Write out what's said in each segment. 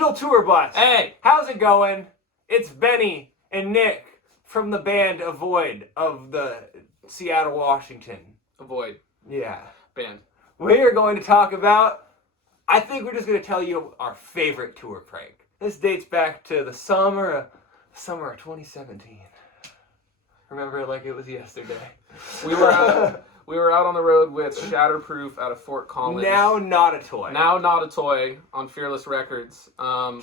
Digital Tour Bus. Hey! How's it going? It's Benny and Nick from the band Avoid of the Seattle, Washington. Avoid. Yeah. Band. We are going to talk about, I think we're just going to tell you our favorite tour prank. This dates back to the summer of 2017. Remember it like it was yesterday. We were out on the road with Shatterproof out of Fort Collins. Now not a toy. Now not a toy on Fearless Records.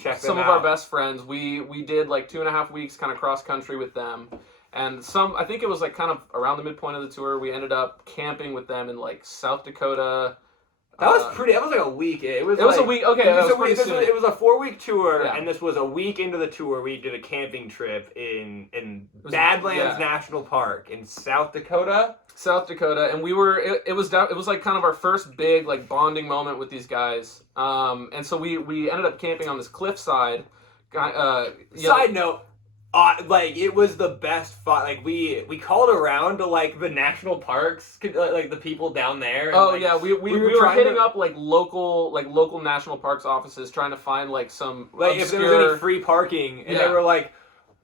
Check some them of our out. best friends. We did like 2.5 weeks kind of cross country with them. And I think it was like kind of around the midpoint of the tour, we ended up camping with them in like South Dakota. That was like a week. It was a week. Okay, it was a 4-week tour, yeah. and this was a week into the tour. We did a camping trip in Badlands National Park in South Dakota. And it was like kind of our first big like bonding moment with these guys. And so we ended up camping on this cliffside. Side note. Like it was the best fun. Like we called around to like the national parks, like the people down there. And, we were hitting up like local national parks offices trying to find like some like obscure... if there was any free parking, and they were like,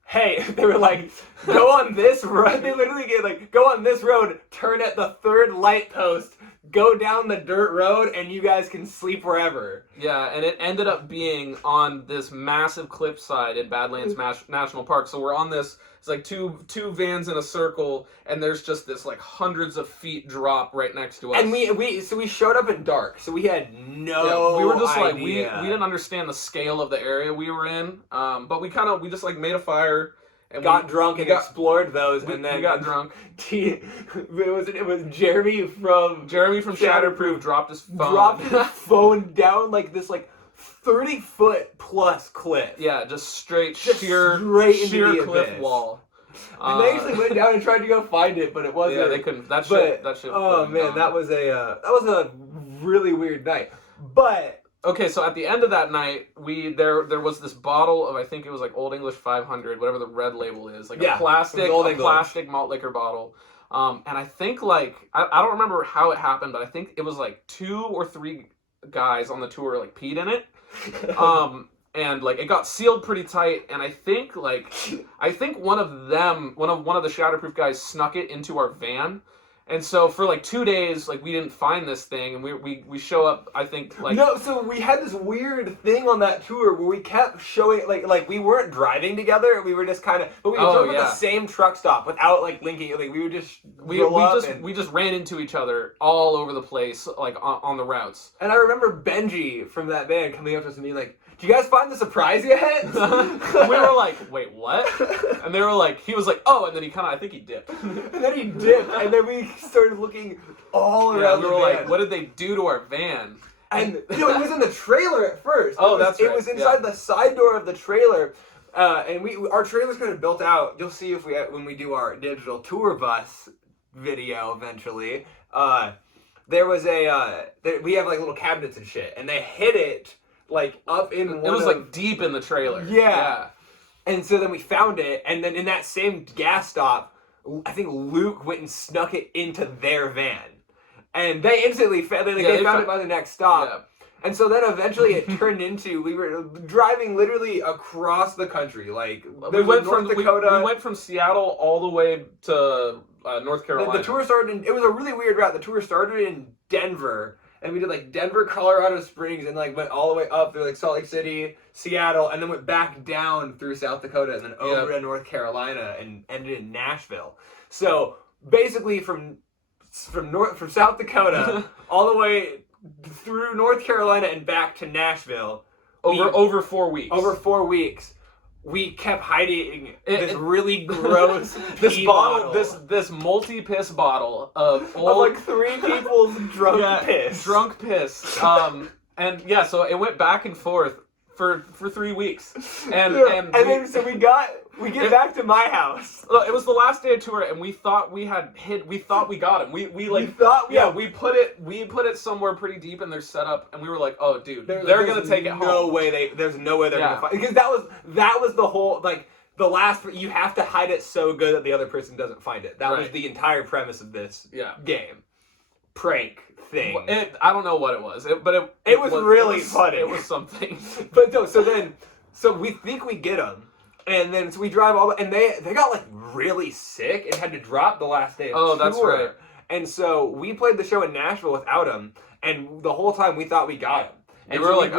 hey, they were like, go on this road. They literally get like, go on this road, turn at the third light post, go down the dirt road, and you guys can sleep wherever. Yeah, and it ended up being on this massive cliffside in Badlands National Park. So we're on this, it's like two vans in a circle, and there's just this like hundreds of feet drop right next to us. And we showed up in dark, so we had no we were just idea. like, we didn't understand the scale of the area we were in, but we just like made a fire. And got drunk and explored those, and then we got drunk. It was Jeremy from Shatterproof dropped his phone down like this 30-foot plus cliff. Yeah, just straight sheer into the cliff abyss. Wall. And they actually went down and tried to go find it, but it wasn't. Yeah, they couldn't. That shit. Oh man, that was a really weird night. But okay, so at the end of that night, there was this bottle of, I think it was like Old English 500, whatever the red label is, like a plastic malt liquor bottle. And I think like I don't remember how it happened, but I think it was like 2 or 3 guys on the tour like peed in it. And like it got sealed pretty tight, and I think one of the Shatterproof guys snuck it into our van. And so for like 2 days, like we didn't find this thing, and we show up. I think like so we had this weird thing on that tour where we kept showing like we weren't driving together. We were just kind of, but we drove at the same truck stop without like linking. Like we would just we just ran into each other all over the place, like on the routes. And I remember Benji from that band coming up to us and being like, "Do you guys find the surprise yet?" We were like, "Wait, what?" And they were like, he was like, "Oh," and then I think he dipped. And then we started looking all around. We were like, "What did they do to our van?" And it was in the trailer at first. That's right. It was inside the side door of the trailer, and our trailer's kind of built out. You'll see when we do our digital tour bus video eventually. There was we have like little cabinets and shit, and they hid it like up in one. It was like deep in the trailer. Yeah. And so then we found it, and then in that same gas stop, I think Luke went and snuck it into their van. And they instantly found it by the next stop. Yeah. And so then eventually it turned into, we were driving literally across the country. Like, we went from Seattle all the way to North Carolina. The tour started it was a really weird route. The tour started in Denver. And we did like Denver, Colorado Springs, and like went all the way up through like Salt Lake City, Seattle, and then went back down through South Dakota, and then over to North Carolina, and ended in Nashville. So basically, from South Dakota all the way through North Carolina and back to Nashville, over 4 weeks. Over 4 weeks. We kept hiding this really gross this multi-piss bottle of like 3 people's drunk piss. Drunk piss. And yeah, so it went back and forth for 3 weeks. And then so we get back to my house. Look, it was the last day of tour, and we thought we got him. We put it somewhere pretty deep in their setup, and we were like, oh dude, they're gonna take it home. There's no way they're gonna find it. Because that was the whole, like, the last, you have to hide it so good that the other person doesn't find it. That was the entire premise of this game. prank thing. I don't know what it was, but it was really funny. It was something. But no, so we think we get them, and then so we drive all, and they got like really sick and had to drop the last day of tour. That's right. And so we played the show in Nashville without them, and the whole time we thought we got them. And we were like,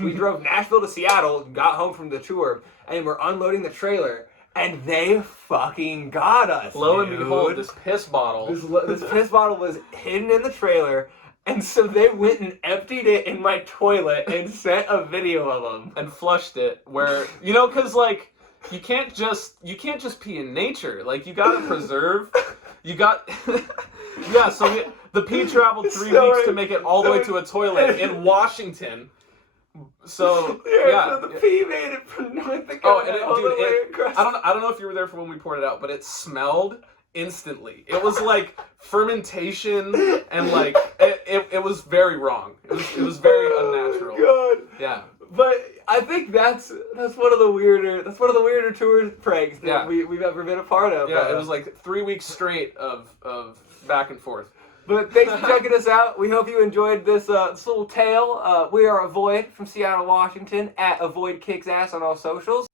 we drove Nashville to Seattle, got home from the tour, and we're unloading the trailer. And they fucking got us. Lo and behold, this piss bottle. This piss bottle was hidden in the trailer, and so they went and emptied it in my toilet and sent a video of them and flushed it. Where because like you can't just pee in nature. Like you gotta preserve. You got So the pee traveled 3 weeks to make it all the way to a toilet in Washington. So so the pee made it from North Dakota all the way across. I don't know if you were there for when we poured it out, but it smelled instantly. It was like fermentation, and like it was very wrong. It was very unnatural. God. Yeah. But I think that's one of the weirder tour pranks that we've ever been a part of. Yeah, it was like 3 weeks straight of back and forth. But thanks for checking us out. We hope you enjoyed this little tale. We are Avoid from Seattle, Washington, at Avoid Kicks Ass on all socials.